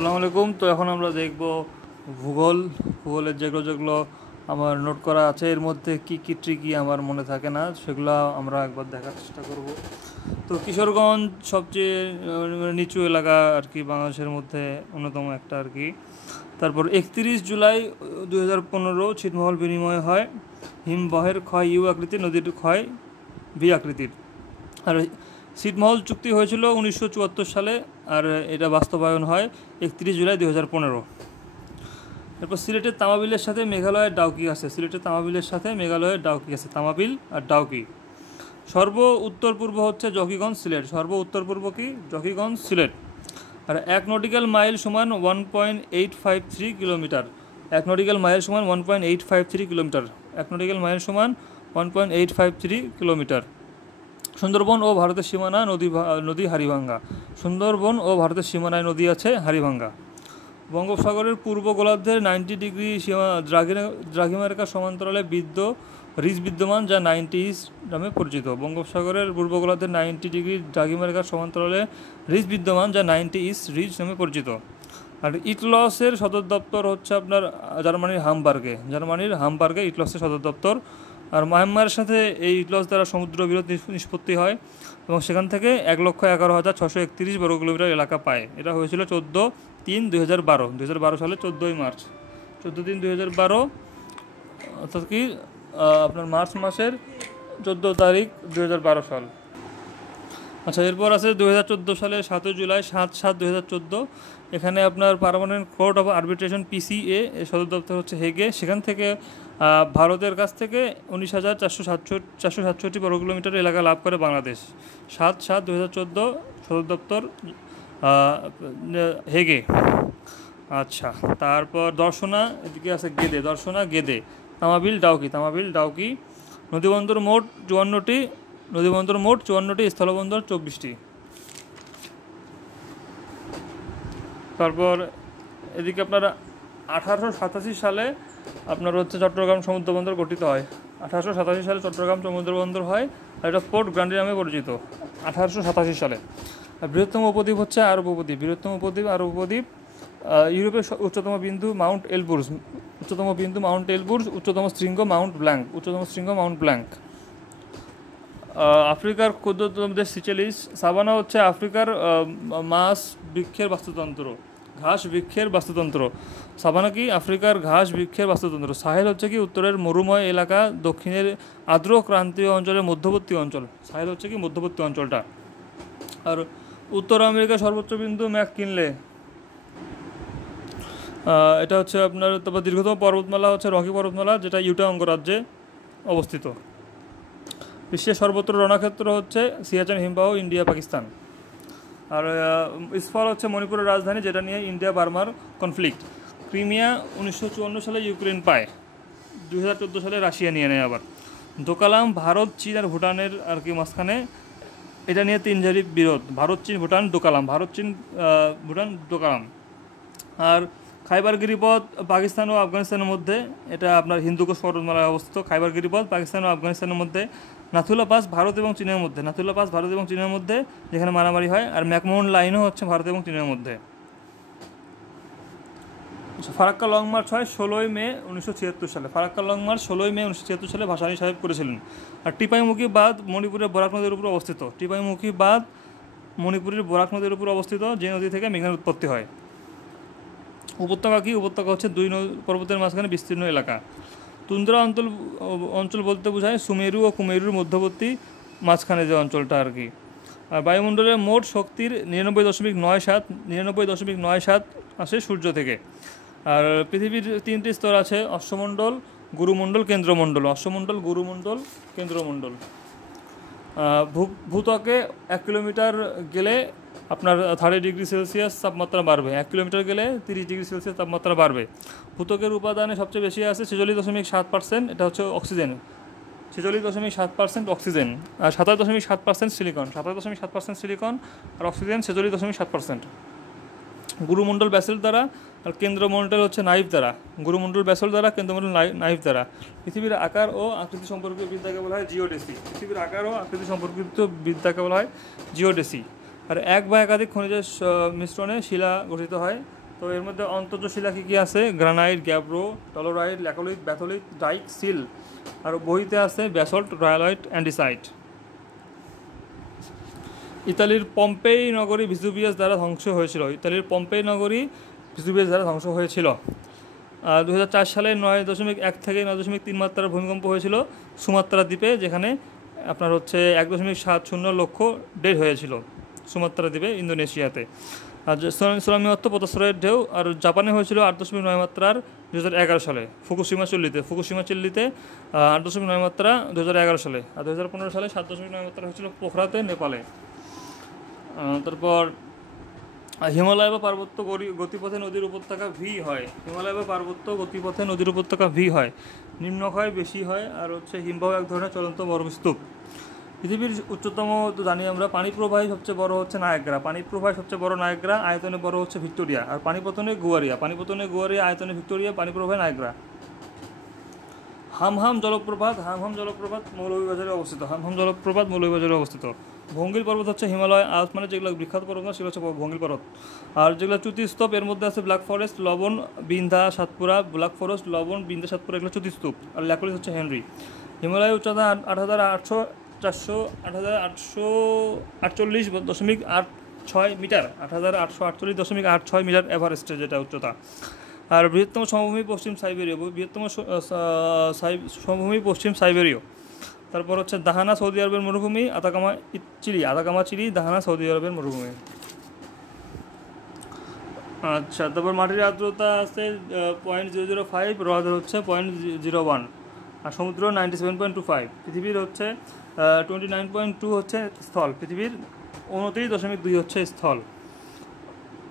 আসসালামু আলাইকুম। তো এখন আমরা দেখব ভূগোলের যেগুলো যেগুলো আমার নোট করা আছে, এর মধ্যে কি কি ট্রিকি আমার মনে থাকে না, সেগুলো আমরা একবার দেখার চেষ্টা করব। তো কিশোরগঞ্জ সবচেয়ে নিচু এলাকা আর কি, বাংলাদেশের মধ্যে অন্যতম একটা আর কি। তারপর 31 জুলাই 2015 ছিটমহল বিনিময় হয়। হিমবাহের ক্ষয় ইউ আকৃতির, নদীর ক্ষয় ভি আকৃতির। আর ছিটমহল চুক্তি হয়েছিল 1974 সালে, আর এটা বাস্তবায়ন হয় 31 জুলাই 2015। এরপর সিলেটের তামাবিলের সাথে মেঘালয়ের ডাউকি আছে। তামাবিল আর ডাউকি। সর্ব উত্তর পূর্ব হচ্ছে জকিগঞ্জ সিলেট। জকিগঞ্জ সিলেট। আর 1 নটিক্যাল মাইল সমান 1.853 কিলোমিটার। 1 নটিক্যাল মাইল সমান 1.853 কিলোমিটার। 1 নটিক্যাল মাইল সমান 1.853 কিলোমিটার। সুন্দরবন ও ভারতের সীমানা নদী হাড়িভাঙ্গা। সুন্দরবন ও ভারতের সীমানায় নদী আছে হাড়িভাঙ্গা। বঙ্গোপসাগরের পূর্ব গোলার্ধের 90 ডিগ্রি দ্রাঘিমারেখার সমান্তরালে রিজ বিদ্যমান, যা 90 ইস্ট নামে পরিচিত। বঙ্গোপসাগরের পূর্ব গোলার্ধের 90 ডিগ্রি দ্রাঘিমারেখার সমান্তরালে রিজ বিদ্যমান, যা 90 ইস্ট রিজ নামে পরিচিত। আর ইটলসের সদর দপ্তর হচ্ছে আপনার জার্মানির হামবার্গে ইটলসের সদর দপ্তর। আর মায়ানমারের সাথে এই ইটলস দ্বারা সমুদ্র বিরোধ নিষ্পত্তি হয় এবং সেখান থেকে 1,11,631 বর্গ কিলোমিটার এলাকা পায়। এটা হয়েছিল 14/3/2012 সালে 14ই মার্চ। 14/3/2012 অর্থাৎ কি আপনার মার্চ মাসের 14 তারিখ 2012 সাল। আচ্ছা, এরপর আছে 2014 সালে 7 জুলাই 7/7/2014। এখানে আপনার permanent court of arbitration PCA এর সদর দপ্তর হচ্ছে হেগে। সেখান থেকে ভারতের কাছ থেকে 19,467 বর্গ কিলোমিটার এলাকা লাভ করে বাংলাদেশ। 7/7/2014 সদর দপ্তর হেগে। আচ্ছা, তারপর দর্শনা, এদিকে আছে গেদে। তামাবিল ডাউকি। নদীবন্দর মোট 54টি, স্থলবন্দর 24টি। তারপর এদিকে আপনার 1887 সালে আপনার হচ্ছে চট্টগ্রাম সমুদ্র বন্দর গঠিত হয়। 1887 সালে চট্টগ্রাম সমুদ্র বন্দর হয়, আর এটা পোর্ট গ্রান্ডি নামে পরিচিত 1887 সালে। আর বৃহত্তম উপদ্বীপ হচ্ছে আরব উপদ্বীপ। ইউরোপের উচ্চতম বিন্দু মাউন্ট এলবুর্জ। উচ্চতম শৃঙ্গ মাউন্ট ব্ল্যাঙ্ক। আফ্রিকার ক্ষুদ্রতম দেশ সিচেলিস। সাভানা হচ্ছে আফ্রিকার ঘাস বৃক্ষের বাস্তুতন্ত্র। সাভানা কি আফ্রিকার ঘাস বৃক্ষের বাস্তুতন্ত্র। সাহেল হচ্ছে কি উত্তরের মরুময় এলাকা, দক্ষিণের আর্দ্র ক্রান্তীয় অঞ্চলের মধ্যবর্তী অঞ্চলটা। আর উত্তর আমেরিকার সর্বোচ্চ বিন্দু ম্যাককিনলে। এটা হচ্ছে আপনার। তারপর দীর্ঘতম পর্বতমালা হচ্ছে রকি পর্বতমালা, যেটা ইউটা অঙ্গরাজ্যে অবস্থিত। বিশ্বের সর্বত্র রণক্ষেত্র হচ্ছে সিয়াচেন হিমবাহ, ইন্ডিয়া পাকিস্তান। আর ইসফল হচ্ছে মণিপুরের রাজধানী, যেটা নিয়ে ইন্ডিয়া বার্মার কনফ্লিক্ট। ক্রিমিয়া 1954 সালে ইউক্রেন পায়। 2014 সালে রাশিয়া নিয়ে নেয় আবার। দোকালাম ভারত, চীন আর ভুটানের আর কি মাঝখানে, এটা নিয়ে 3 জারি বিরোধ। ভারত, চীন, ভুটান, দোকালাম। আর খাইবার গিরিপথ পাকিস্তান ও আফগানিস্তানের মধ্যে, এটা আপনার হিন্দুকুশ পর্বতমালায় অবস্থিত। খাইবার গিরিপথ পাকিস্তান ও আফগানিস্তানের মধ্যে। নাথুলা পাস ভারত এবং চীনের মধ্যে, যেখানে মারামারি হয়। আর ম্যাকমোহন লাইনও হচ্ছে ভারত এবং চীনের মধ্যে। ফারাক্কা লং মার্চ হয় 16ই মে 1976 সালে। ভাসানী সাহেব করেছিলেন। আর টিপাইমুখী বাঁধ মণিপুরের বরাক নদীর উপর অবস্থিত, যে নদী থেকে মেঘনার উৎপত্তি হয়। উপত্যকা হচ্ছে 2 পর্বতের মাঝখানে বিস্তীর্ণ এলাকা। তুন্দ্রা অঞ্চল বলতে বোঝায় সুমেরু ও কুমেরুর মধ্যবর্তী মাঝখানে যে অঞ্চলটা আর কি। আর বায়ুমণ্ডলের মোট শক্তির 99.97 আসে সূর্য থেকে। আর পৃথিবীর 3টি স্তর আছে: অশ্বমণ্ডল, গুরুমণ্ডল, কেন্দ্রমণ্ডল। ভূত্বকে 1 কিলোমিটার গেলে আপনার 30 ডিগ্রি সেলসিয়াস তাপমাত্রা বাড়বে। 1 কিলোমিটার গেলে 30 ডিগ্রি সেলসিয়াস তাপমাত্রা বাড়বে। ভূত্বকের উপাদানে সবচেয়ে বেশি আছে 46.7%, এটা হচ্ছে অক্সিজেন। 46.7% অক্সিজেন, আর 27.7% সিলিকন। আর অক্সিজেন 46.7%। গুরুমণ্ডল ব্যাসল্ট দ্বারা, আর কেন্দ্রমণ্ডল হচ্ছে নাইফ দ্বারা। কেন্দ্রমণ্ডল নাইফ দ্বারা। পৃথিবীর আকার ও আকৃতি সম্পর্কিত বিদ্যাকে বলা হয় জিওডেসি। আর এক বা একাধিক খনিজের মিশ্রণে শিলা গঠিত হয়। তো এর মধ্যে অন্তর্জ শিলা কী কী আছে? Granite, gabbro, dolerite, laccolith, batholith, dyke, sill. আর বহিতে আছে ব্যাসল্ট, রয়ালয়েট, অ্যান্ডিসাইট। ইতালির পম্পেই নগরী ভিসুভিয়াস দ্বারা ধ্বংস হয়েছিল। ইতালির পম্পেই নগরী ভিসুভিয়াস দ্বারা ধ্বংস হয়েছিল। 2004 সালে 9.1 থেকে 9.3 মাত্রার ভূমিকম্প হয়েছিল সুমাত্রা দ্বীপে, যেখানে আপনার হচ্ছে 1.70 লক্ষ ডেড হয়েছিল সুমাত্রা দ্বীপে, ইন্দোনেশিয়াতে। আর সুনামি অর্থ পোতাশ্রয়ের ঢেউ। আর জাপানে হয়েছিল 8.9 মাত্রার 2011 সালে ফুকুশিমা চিল্লিতে 8.9 মাত্রা 2011 সালে। আর 2015 সালে 7.9 মাত্রা হয়েছিল পোখরাতে, নেপালে। তারপর হিমালয় বা পার্বত্য গতিপথে নদীর উপত্যকা ভি হয়। হিমালয় বা পার্বত্য গতিপথে নদীর উপত্যকা ভি হয়, নিম্নক্ষয় বেশি হয়। আর হচ্ছে হিমবাহ এক ধরনের চলন্ত মরুস্তূপ। পৃথিবীর উচ্চতম তো জানি আমরা, পানি প্রবাহী সবচেয়ে বড় হচ্ছে নায়াগ্রা। পানি প্রবাহী সবচেয়ে বড় নায়াগ্রা, আয়তনে বড় হচ্ছে ভিক্টোরিয়া। আর পানিপতনে গুয়ারিয়া, আয়তনে ভিক্টোরিয়া, পানি প্রবাহে নায়াগ্রা। হামহাম জলপ্রপাত মৌলভীবাজারে অবস্থিত। ভঙ্গিল পর্বত হচ্ছে হিমালয়, মানে যেগুলো বিখ্যাত পর্বত সেগুলো হচ্ছে ভঙ্গিল পর্বত। আর যেগুলো চ্যুতিস্তূপ, এর মধ্যে আছে ব্ল্যাক ফরেস্ট, লবণ, বিন্ধা, সাতপুরা। এগুলো চ্যুতিস্তূপ। আর ল্যাকোলিথ হচ্ছে হেনরি। হিমালয়ের উচ্চতা 8,848.86 মিটার, 8,848.86 মিটার এভারেস্টের যেটা উচ্চতা। আর বৃহত্তম সমভূমি পশ্চিম সাইবেরীয়। তারপর হচ্ছে দাহানা সৌদি আরবের মরুভূমি, আতাকামা চিলি, দাহানা সৌদি আরবের মরুভূমি। আচ্ছা, তারপর মাটির আর্দ্রতা আছে 0.005, হ্রদের হচ্ছে 0.01, আর সমুদ্র 97.25। পৃথিবীর হচ্ছে 29.2 হচ্ছে স্থল, পৃথিবীর 29.2 হচ্ছে স্থল।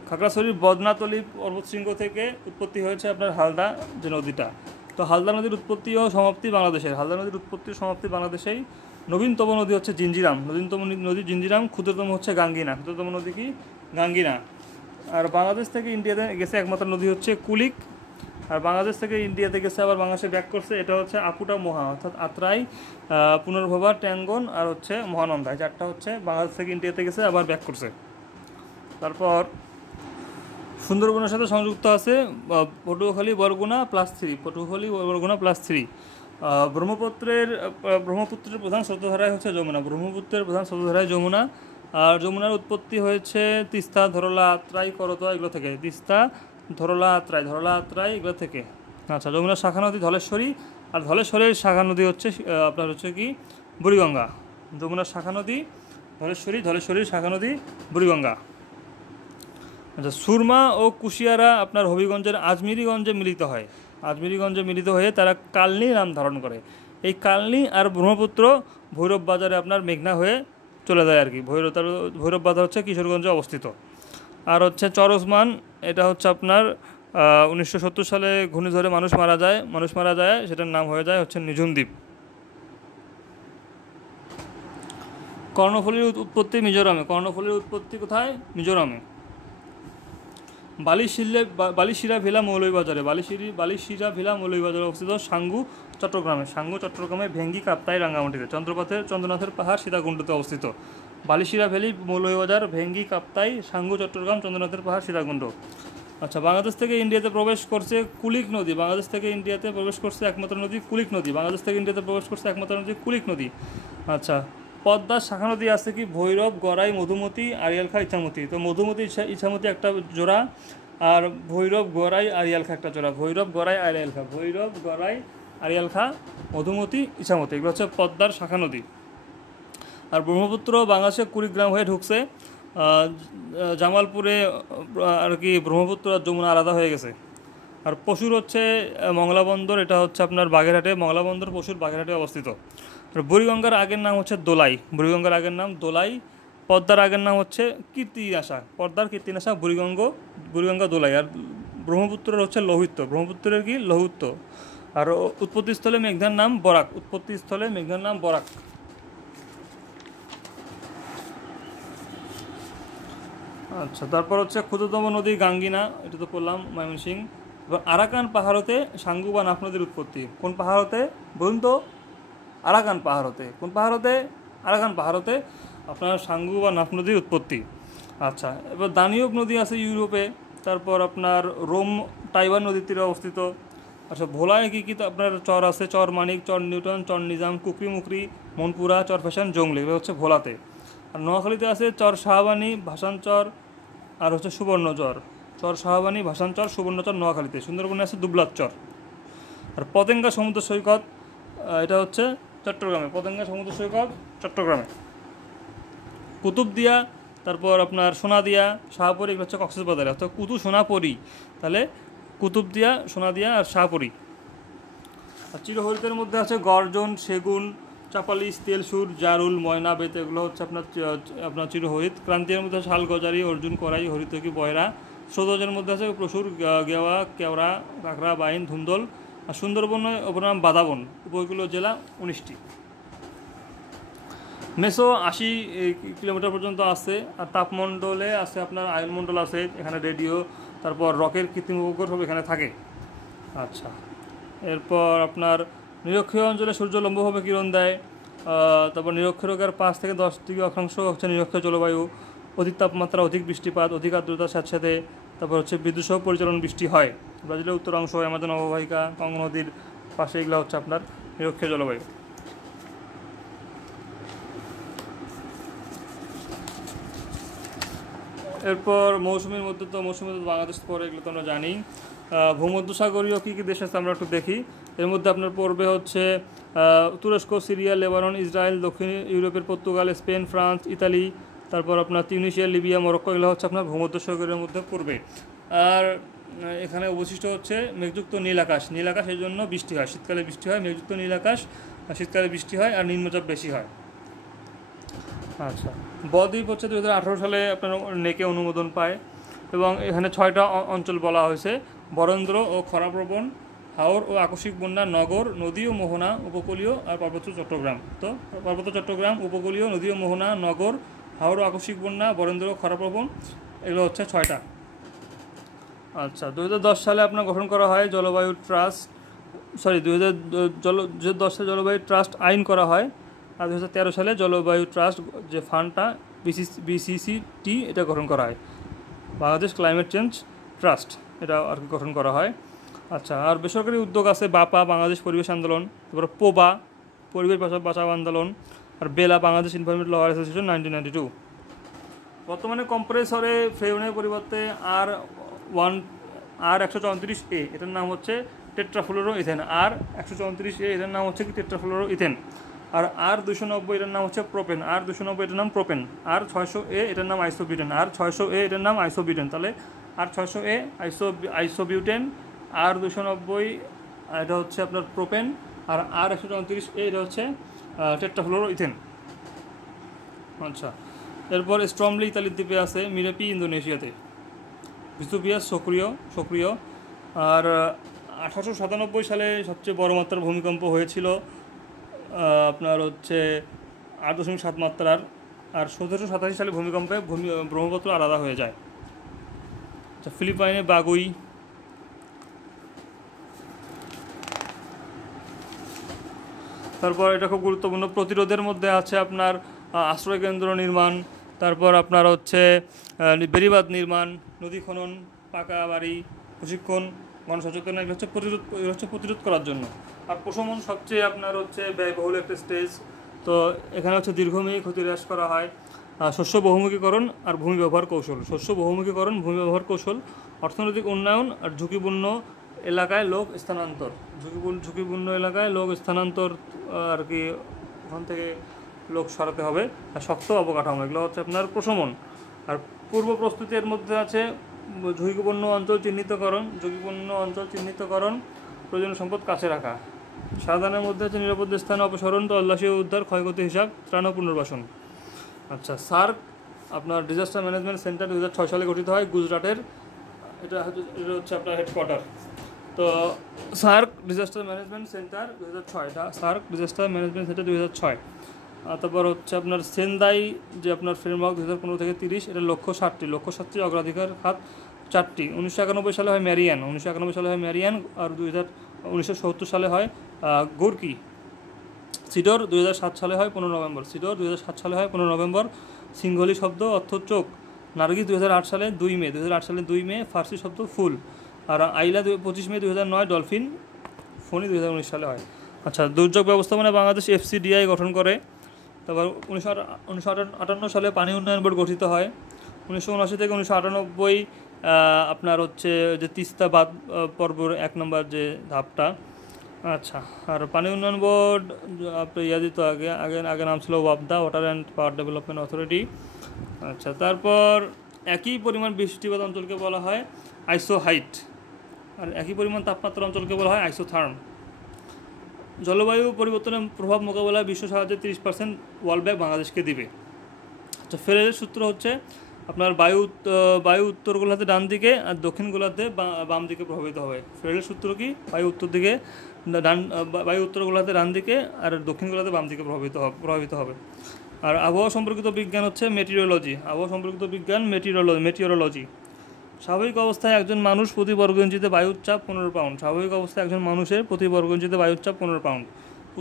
খাগড়াছড়ির বদনাতলি পর্বতশৃঙ্গ থেকে উৎপত্তি হয়েছে আপনার হালদা যে নদীটা। তো হালদা নদীর উৎপত্তি ও সমাপ্তি বাংলাদেশেই। নবীনতম নদী হচ্ছে জিঞ্জিরাম। ক্ষুদ্রতম হচ্ছে গাঙ্গিনা। আর বাংলাদেশ থেকে ইন্ডিয়াতে গেছে একমাত্র নদী হচ্ছে কুলিক। আর বাংলাদেশ থেকে ইন্ডিয়াতে গেছে আবার বাংলাদেশে ব্যাক করছে, এটা হচ্ছে আপুটা মোহা, অর্থাৎ আত্রাই, পুনর্ভবা, ট্যাঙ্গন আর হচ্ছে মহানন্দা। এই চারটা হচ্ছে বাংলাদেশ থেকে ইন্ডিয়াতে গেছে আবার ব্যাক করছে। তারপর সুন্দরবনের সাথে সংযুক্ত আছে পটুয়াখালী বরগুনা +3। ব্রহ্মপুত্রের প্রধান স্রোতধারায় হচ্ছে যমুনা। আর যমুনার উৎপত্তি হয়েছে তিস্তা, ধরলা, আত্রাই, করতোয়া এগুলো থেকে। এগুলো থেকে। আচ্ছা, যমুনার শাখা নদী ধলেশ্বরী। আর ধলেশ্বরের শাখা নদী হচ্ছে আপনার হচ্ছে কি বুড়িগঙ্গা। যমুনার শাখা নদী ধলেশ্বরীর শাখা নদী বুড়িগঙ্গা। আচ্ছা, সুরমা ও কুশিয়ারা আপনার হবিগঞ্জের আজমিরিগঞ্জে মিলিত হয়ে তারা কালনি নাম ধারণ করে। এই কালনি আর ব্রহ্মপুত্র ভৈরব বাজারে আপনার মেঘনা হয়ে চলে যায় আর কি। ভৈরব বাজার হচ্ছে কিশোরগঞ্জে অবস্থিত। আর হচ্ছে চর ওসমান, এটা হচ্ছে আপনার 1970 সালে ঘূর্ণিঝড়ে মানুষ মারা যায়, সেটার নাম হয়ে যায় হচ্ছে নিঝুম দ্বীপ। কর্ণফুলীর উৎপত্তি কোথায়? মিজোরামে। বালিশিরা ভিলা মৌলভীবাজারে অবস্থিত। সাঙ্গু চট্টগ্রামে। ভেঙ্গি, কাপ্তাই, রাঙ্গামাটিতে। চন্দ্রনাথের পাহাড় সীতাকুণ্ডতে অবস্থিত। বালিশিরা ভ্যালি, মৌলভীবাজার, ভেঙ্গি, কাপ্তাই, সাঙ্গু, চট্টগ্রাম, চন্দ্রনাথের পাহাড়, সীতাকুণ্ড। আচ্ছা, বাংলাদেশ থেকে ইন্ডিয়াতে প্রবেশ করছে কুলিক নদী। একমাত্র নদী কুলিক নদী। আচ্ছা, পদ্মার শাখা নদী আছে কি? ভৈরব, গড়াই, মধুমতি, আড়িয়ালখা, ইছামতি। তো মধুমতি, ইছামতি একটা জোড়া, আর ভৈরব, গড়াই, আড়িয়ালখা একটা জোড়া। ভৈরব, গড়াই, আড়িয়ালখা, মধুমতি, ইছামতি এগুলো হচ্ছে পদ্মার শাখা নদী। আর ব্রহ্মপুত্র বাংলাদেশে কুড়িগ্রাম হয়ে ঢুকছে। জামালপুরে আর কি ব্রহ্মপুত্র আর যমুনা আলাদা হয়ে গেছে। আর পশুর হচ্ছে মংলা বন্দর, এটা হচ্ছে আপনার বাগেরহাটে। মংলা বন্দর পশুর বাগেরহাটে অবস্থিত। আর বুড়িগঙ্গার আগের নাম হচ্ছে দোলাই। পদ্মার আগের নাম হচ্ছে কীর্তিনাশা। বুড়িগঙ্গা, দোলাই। আর ব্রহ্মপুত্রের হচ্ছে লৌহিত্য। আর উৎপত্তিস্থলে মেঘনার নাম বরাক। আচ্ছা, তারপর হচ্ছে ক্ষুদ্রতম নদী গাঙ্গিনা, এটা তো বললাম, ময়মনসিংহ। এবার আরাকান পাহাড়তে সাঙ্গু বা নাফ নদীর উৎপত্তি। কোন পাহাড়তে বলুন তো? আরাকান পাহাড়তে আপনার সাঙ্গু বা নাফ নদীর উৎপত্তি। আচ্ছা, এবার দানিয়ব নদী আছে ইউরোপে, তারপর আপনার রোম তাইওয়ান নদীর তীরে অবস্থিত। আচ্ছা, ভোলায় কী কী আপনার চর আছে? চর মানিক, চর নিউটন, চর নিজাম, কুকরি মুকরি, মনপুরা, চর ফ্যাশন, জংলি, এগুলো হচ্ছে ভোলাতে। আর নোয়াখালীতে আছে চর শাহবানী, ভাসানচর, আর হচ্ছে সুবর্ণচর। চর শাহবানী, ভাসানচর, সুবর্ণচর নোয়াখালীতে। সুন্দরবনে আছে দুবলার চর। আর পতেঙ্গা সমুদ্র সৈকত, এটা হচ্ছে চট্টগ্রামে। পতেঙ্গা সমুদ্র সৈকত চট্টগ্রামে। কুতুবদিয়া, তারপর আপনার সোনাদিয়া, শাহপরি, এগুলো হচ্ছে কক্সবাজারে। অর্থাৎ কুতু, সোনাপরি, তাহলে কুতুবদিয়া, সোনাদিয়া আর শাহপরি। আর চিরহরিতের মধ্যে আছে গর্জন, সেগুন, চাপালিশ, তেলসুর, জারুল, ময়না, বেত, এগুলো হচ্ছে আপনার চিরহরিত। ক্রান্তির মধ্যে শাল, গজারি, অর্জুন, করাই, হরিতকি, বয়রা। স্রোতজের মধ্যে আছে প্রচুর গেওয়া, কেওড়া, কাঁকড়া, বাইন, ধুন্দল। আর সুন্দরবনে উপনাম বাদাবন। উপকূলীয় জেলা 19টি। মেসো 80 কিলোমিটার পর্যন্ত আছে। আর তাপমণ্ডলে আছে আপনার আয়নমণ্ডল আছে, এখানে রেডিও, তারপর রকের কৃত্রিম উপগ্রহ সব এখানে থাকে। আচ্ছা, এরপর আপনার নিরক্ষীয় অঞ্চলে সূর্য লম্বভাবে কিরণ দেয়। তারপর নিরক্ষরেখার 5 থেকে 10 ডিগ্রি অক্ষাংশ হচ্ছে নিরক্ষীয় জলবায়ু। অধিক তাপমাত্রা, অধিক বৃষ্টিপাত, অধিক আর্দ্রতার সাথে সাথে তারপর হচ্ছে বিদ্যুৎসহ পরিচালন বৃষ্টি হয়। ব্রাজিলের উত্তর অংশ, অ্যামাজন অববাহিকা, কঙ্গো নদীর পাশে, এগুলো হচ্ছে আপনার নিরক্ষীয় জলবায়ু। এরপর মৌসুমীর মধ্যে তো বাংলাদেশ পরে, এগুলো তো আমরা জানি। ভূমধ্যসাগরীয় কী কী দেশ আছে আমরা একটু দেখি। এর মধ্যে আপনার পড়বে হচ্ছে তুরস্ক, সিরিয়া, লেবানন, ইসরায়েল, দক্ষিণ ইউরোপের পর্তুগাল, স্পেন, ফ্রান্স, ইতালি, তারপর আপনার তিউনিসিয়া, লিবিয়া, মরক্কো, এগুলো হচ্ছে আপনার ভূমধ্যসাগরীর মধ্যে পড়বে। আর এখানে অবশিষ্ট হচ্ছে মেঘযুক্ত নীল আকাশ। নীল আকাশ এই জন্য বৃষ্টি হয়, শীতকালে বৃষ্টি হয়। মেঘযুক্ত নীল আকাশ, শীতকালে বৃষ্টি হয়, আর নিম্নচাপ বেশি হয়। আচ্ছা, বদ্বীপ হচ্ছে 2018 সালে আপনার নেকে অনুমোদন পায়। এবং এখানে 6টা অঞ্চল বলা হয়েছে: বরেন্দ্র ও খরাপ্রবণ, হাওর ও আকস্মিক বন্যা, নগর, নদী ও মোহনা, উপকূলীয়, আর পার্বত্য চট্টগ্রাম। তো পার্বত্য চট্টগ্রাম, উপকূলীয়, নদী ও মোহনা, নগর, হাওর ও আকস্মিক বন্যা, বরেন্দ্র, খরাপ্রবণ, এগুলো হচ্ছে 6টা। আচ্ছা, 2010 সালে আপনার গঠন করা হয় জলবায়ু ট্রাস্ট, 2010 সালে জলবায়ু ট্রাস্ট আইন করা হয়। আর 2013 সালে জলবায়ু ট্রাস্ট যে ফান্ডটা BCCT, এটা গঠন করা হয়। বাংলাদেশ ক্লাইমেট চেঞ্জ ট্রাস্ট, এটা আর কি গঠন করা হয়। আচ্ছা, আর বেসরকারি উদ্যোগ আছে বাপা, বাংলাদেশ পরিবেশ আন্দোলন, তারপর পোবা, পরিবেশ বাঁচাও আন্দোলন, আর বেলা, বাংলাদেশ এনভায়রনমেন্ট ল অ্যাসোসিয়েশন, 1992। বর্তমানে কম্প্রেসরে ফ্রেওনের পরিবর্তে R134A, এটার নাম হচ্ছে টেট্রাফ্লোরো ইথেন। R134A, এটার নাম হচ্ছে কি টেট্রাফ্লোরো ইথেন। আর R290, এটার নাম হচ্ছে প্রোপেন। R290, এটার নাম প্রোপেন। R600A, এটার নাম আইসোবিউটেন। R600A, এটার নাম আইসোবিউটেন। তাহলে R600A আইসোবিউটেন, R290 এটা হচ্ছে আপনার প্রোপেন, আর R134A এটা হচ্ছে টেট্রাফ্লোরো ইথেন। আচ্ছা, এরপর স্ট্রমলি ইতালির দ্বীপে আছে, মিরেপি ইন্দোনেশিয়াতে, ভিসুভিয়াস সক্রিয়। আর 1897 সালে সবচেয়ে বড় মাত্রার ভূমিকম্প হয়েছিল আপনার হচ্ছে 8.7 মাত্রার। আর 1787 সালে ভূমিকম্পে ব্রহ্মপুত্র আলাদা হয়ে যায়। আচ্ছা, ফিলিপাইনে বাগুই। তারপর এটা খুব গুরুত্বপূর্ণ, প্রতিরোধের মধ্যে আছে আপনার আশ্রয়কেন্দ্র নির্মাণ, তারপর আপনার হচ্ছে বেড়িবাঁধ নির্মাণ, নদী খনন, পাকা বাড়ি, প্রশিক্ষণ, গণসচেতন, এগুলো হচ্ছে প্রতিরোধ করার জন্য। আর প্রশমন সবচেয়ে আপনার হচ্ছে ব্যয়বহুল একটা স্টেজ। তো এখানে হচ্ছে দীর্ঘমেয়াদী ক্ষতি হ্রাস করা হয়। শস্য বহুমুখীকরণ আর ভূমি ব্যবহার কৌশল। শস্য বহুমুখীকরণ, ভূমি ব্যবহার কৌশল, অর্থনৈতিক উন্নয়ন, আর ঝুঁকিপূর্ণ এলাকায় লোক স্থানান্তর। ঝুঁকিপূর্ণ এলাকায় লোক স্থানান্তর আর কি, ওখান থেকে লোক সরাতে হবে। আর শক্ত অবকাঠামো, এগুলো হচ্ছে আপনার প্রশমন। আর পূর্ব প্রস্তুতির মধ্যে আছে ঝুঁকিপূর্ণ অঞ্চল চিহ্নিতকরণ, প্রয়োজনীয় সম্পদ কাছে রাখা। সাবধানের মধ্যে আছে নিরাপদ স্থানে অপসারণ, তল্লাশি ও উদ্ধার, ক্ষয়ক্ষতি হিসাব, ত্রাণ ও পুনর্বাসন। আচ্ছা, সার্ক আপনার ডিজাস্টার ম্যানেজমেন্ট সেন্টার 2006 সালে গঠিত হয় গুজরাটের। এটা হচ্ছে আপনার হেডকোয়ার্টার। তো সার্ক ডিজাস্টার ম্যানেজমেন্ট সেন্টার 2006, এটা সার্ক ডিজাস্টার ম্যানেজমেন্ট সেন্টার 2006। তারপর হচ্ছে আপনার সেন্দাই যে আপনার ফ্রেমওয়ার্ক 2015 থেকে 30, এটা লক্ষ্য 7টি, অগ্রাধিকার খাত 4টি। 1991 সালে হয় ম্যারিয়ান, আর 1970 সালে হয় গোর্কি। সিডর 2007 সালে হয় 15 নভেম্বর। সিংহলি শব্দ অর্থ চোখ, নার্গিস 2008 সালে 2 মে ফার্সি শব্দ ফুল। আর আইলা 25 মে 2009, ডলফিন ফণি 2019 সালে হয়। আচ্ছা, দুর্যোগ ব্যবস্থাপনায় বাংলাদেশ FCDI গঠন করে। তারপর 1958 সালে পানি উন্নয়ন বোর্ড গঠিত হয়। 1979 থেকে 1998 আপনার হচ্ছে যে তিস্তা বাঁধ পর্বর 1 নম্বর যে ধাপটা। আচ্ছা, আর পানি উন্নয়ন বোর্ড আপনার দিত আগে নাম ছিল ওয়াবদা, Water and Power Development Authority. আচ্ছা, তারপর একই পরিমাণ বৃষ্টিপাত অঞ্চলকে বলা হয় আইসোহাইট, আর একই পরিমাণ তাপমাত্রা অঞ্চলকে বলা হয় আইসোথার্ম। জলবায়ু পরিবর্তনের প্রভাব মোকাবেলায় বিশ্ব সাহায্যের 30% ওয়ার্ল্ড ব্যাংক বাংলাদেশকে দিবে। আচ্ছা, ফ্রেলের সূত্র হচ্ছে আপনার বায়ু উত্তর গোলার্ধে ডান দিকে আর দক্ষিণ গোলার্ধে বাম দিকে প্রভাবিত হবে। ফ্রেলের সূত্র কি? বায়ু উত্তর গোলার্ধে ডান দিকে আর দক্ষিণ গোলার্ধে বাম দিকে প্রভাবিত হবে। আর আবহাওয়া সম্পর্কিত বিজ্ঞান হচ্ছে মেটিওরোলজি। আবহাওয়া সম্পর্কিত বিজ্ঞান মেটিওরোলজি। স্বাভাবিক অবস্থায় একজন মানুষ প্রতি বর্গ ইঞ্চিতে বায়ুর চাপ 15 পাউন্ড। স্বাভাবিক অবস্থায় একজন মানুষের প্রতি বর্গ ইঞ্চিতে বায়ুর চাপ 15 পাউন্ড।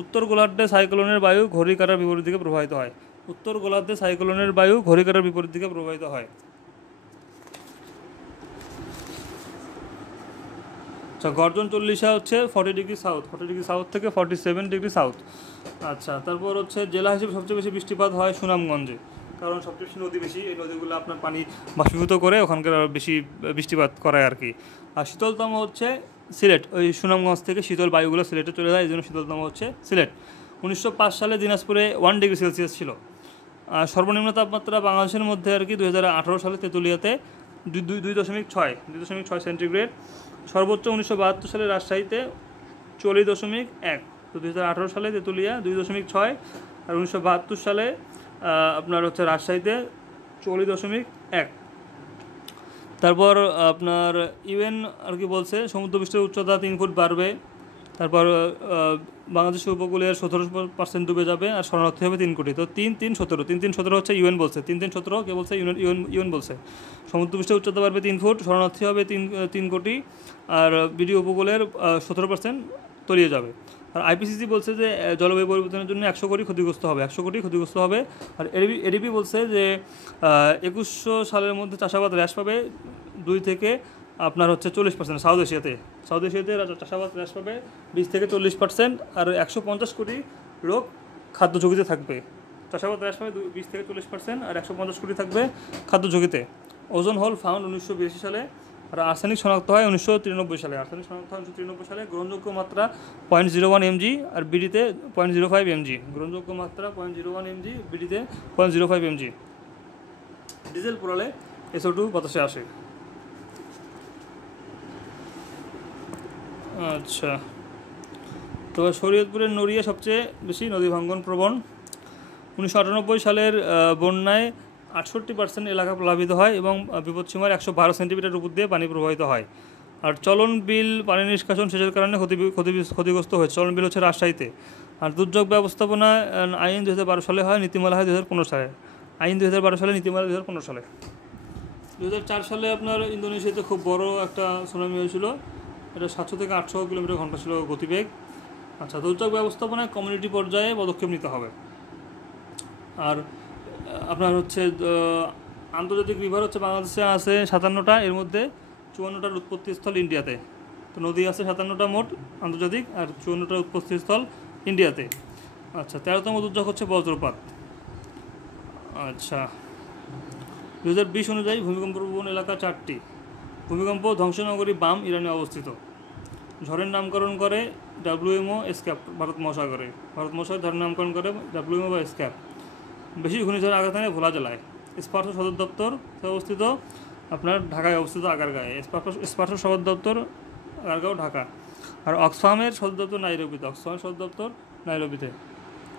উত্তর গোলার্ধে সাইক্লোনের বায়ু ঘড়ি কাঁটার বিপরীত দিকে প্রবাহিত হয়। উত্তর গোলার্ধে সাইক্লোনের বায়ু ঘড়ি কাঁটার বিপরীত দিকে প্রবাহিত হয়। আচ্ছা, গর্জন 40 হচ্ছে 40 ডিগ্রি সাউথ থেকে 47 ডিগ্রি সাউথ। আচ্ছা, তারপর হচ্ছে জেলা হিসেবে সবচেয়ে বেশি বৃষ্টিপাত হয় সুনামগঞ্জে, কারণ সবচেয়ে বেশি নদী বেশি, এই নদীগুলো আপনার পানি বাষ্পীভূত করে ওখানকার বেশি বৃষ্টিপাত করায় আর কি। আর শীতলতম হচ্ছে সিলেট, ওই সুনামগঞ্জ থেকে শীতল বায়ুগুলো সিলেটে চলে যায়, এই জন্য শীতলতম হচ্ছে সিলেট। 1905 সালে দিনাজপুরে 1 ডিগ্রি সেলসিয়াস ছিল। আর সর্বনিম্ন তাপমাত্রা বাংলাদেশের মধ্যে আর কি 2018 সালে তেঁতুলিয়াতে 2.6 সেন্টিগ্রেড। সর্বোচ্চ 1972 সালে রাজশাহীতে 40.1। তো 2018 সালে তেঁতুলিয়া 2.6, আর 1972 সালে আপনার হচ্ছে রাজশাহীতে 40.1। তারপর আপনার ইউএন আর কি বলছে সমুদ্রপৃষ্ঠের উচ্চতা 3 ফুট বাড়বে। তারপর বাংলাদেশের উপকূলের 17% ডুবে যাবে, আর শরণার্থী হবে 3 কোটি। তো 3-3-17 হচ্ছে ইউএন বলছে। 3-3-17 কে বলছে? ইউএন বলছে। সমুদ্রপৃষ্ঠের উচ্চতা বাড়বে 3 ফুট, শরণার্থী হবে 3 কোটি, আর বিডি উপকূলের 17% তলিয়ে যাবে। আর আইপিসিসি বলছে যে জলবায়ু পরিবর্তনের জন্য 100 কোটি ক্ষতিগ্রস্ত হবে। আর এডিপি বলছে যে 2100 সালের মধ্যে চাষাবাদ হ্রাস পাবে 2 থেকে আপনার হচ্ছে 40%। সাউথ এশিয়াতে চাষাবাদ হ্রাস পাবে 20 থেকে 40%, আর 150 কোটি লোক খাদ্য ঝুঁকিতে থাকবে। চাষাবাদ হ্রাস পাবে 20 থেকে 40%, আর 150 কোটি থাকবে খাদ্য ঝুঁকিতে। ওজন হোল ফাউন্ড 1982 সালে। আর আর্সেনিক শনাক্ত হয় 1993 সালে। গ্রহণযোগ্য মাত্রা 0.01 mg, আর বিডিতে 0.05 mg। গ্রহণযোগ্য মাত্রা 0.01 mg, বিডিতে 0.05 mg। ডিজেল পোড়ালে SO2 বাতাসে আসে। আচ্ছা, তো শরীয়তপুরের নড়িয়া সবচেয়ে বেশি নদী ভাঙ্গন প্রবণ। 1998 সালের বন্যায় 68% এলাকা প্লাবিত হয় এবং বিপদসীমার 112 সেন্টিমিটার উপর দিয়ে পানি প্রবাহিত হয়। আর চলন বিল পানি নিষ্কাশন সেচের কারণে ক্ষতিগ্রস্ত হয়েছে। চলন বিল হচ্ছে রাজশাহীতে। আর দুর্যোগ ব্যবস্থাপনা আইন 2012 সালে হয়, নীতিমালা হয় 2015 সালে। আইন 2012 সালে, নীতিমালা 2015 সালে। 2004 সালে আপনার ইন্দোনেশিয়াতে খুব বড় একটা সুনামি হয়েছিল। এটা 700 থেকে 800 কিলোমিটার ঘন্টা ছিল গতিবেগ। আচ্ছা, দুর্যোগ ব্যবস্থাপনায় কমিউনিটি পর্যায়ে পদক্ষেপ নিতে হবে। আর আপনার হচ্ছে আন্তর্জাতিক রিভার হচ্ছে বাংলাদেশে আছে 57টা, এর মধ্যে 54টার উৎপত্তিস্থল ইন্ডিয়াতে। তো নদী আছে 57টা মোট আন্তর্জাতিক, আর 54টার উৎপত্তিস্থল ইন্ডিয়াতে। আচ্ছা, 13তম দুর্যোগ হচ্ছে বজ্রপাত। আচ্ছা, 2020 অনুযায়ী ভূমিকম্প প্রবণ এলাকা 4টি। ভূমিকম্প ধ্বংসনগরী বাম ইরানে অবস্থিত। ঝড়ের নামকরণ করে WMO এসক্যাপ ভারত মহাসাগরে ঝড়ের নামকরণ করে WMO বা এসক্যাপ। বেশি ঘূর্ণিঝড় আঘাত হানে ভোলা জেলায়। স্পার্শ সদর দপ্তর অবস্থিত আপনার ঢাকায় অবস্থিত আগারগাঁয়ে। স্পার্শ সদর দপ্তর আগারগাঁও, ঢাকা। আর অক্সফামের সদর দপ্তর নাইরোবিতে।